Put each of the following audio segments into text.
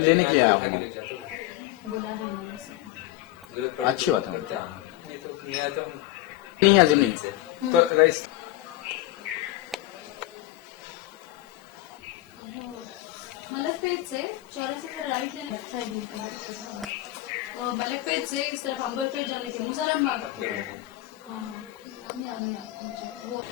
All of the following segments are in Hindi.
स्टेटमेंट लेने के लिए आया हूँ। बोला है उन्होंने सर। अच्छी बात है। नहीं अजून नहीं तो राईस मलकपेट से चौरासी से राइट लेने साइड मलकपेट से इस तरफ अंबरपेट जाने के मुसलम बाग। वो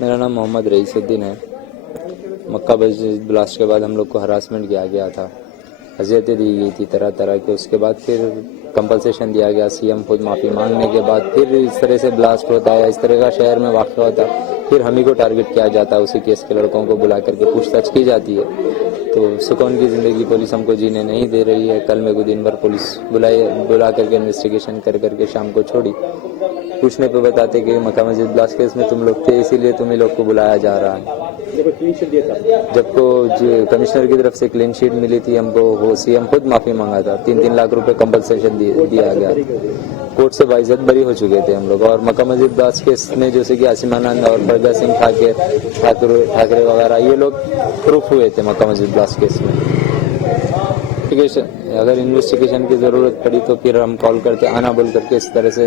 मेरा नाम मोहम्मद रईसुद्दीन है। मक्का मस्जिद ब्लास्ट के बाद हम लोग को हरासमेंट किया गया था, अजियतें दी गई थी तरह तरह के। उसके बाद फिर कंपलसेशन दिया गया, सीएम खुद माफ़ी मांगने के बाद फिर इस तरह से ब्लास्ट होता है, इस तरह का शहर में वाक़या होता है, फिर हम ही को टारगेट किया जाता है। उसी केस के लड़कों को बुला करके पूछताछ की जाती है। तो सुकून की ज़िंदगी पुलिस हमको जीने नहीं दे रही है। कल मेरे को दिन भर पुलिस बुला करके इन्वेस्टिगेशन कर करके शाम को छोड़ी। पूछने पे बताते कि मक्का मस्जिद ब्लास्ट केस में तुम लोग थे, इसीलिए तुम ही लोग को बुलाया जा रहा है। जबको कमिश्नर की तरफ से क्लीन शीट मिली थी हमको, वो सीएम खुद माफ़ी मांगा था। 3-3 लाख रुपए कंपलसेशन दिया गया। कोर्ट से बाइज्जत बरी हो चुके थे हम लोग। और मक्का मस्जिद ब्लास्ट केस में जैसे कि आसिमानंद और प्रज्ञा सिंह ठाकरे वगैरह ये लोग प्रूफ हुए थे मक्का मस्जिद ब्लास्ट केस में। अगर इन्वेस्टिगेशन की ज़रूरत पड़ी तो फिर हम कॉल करके आना बोल करके इस तरह से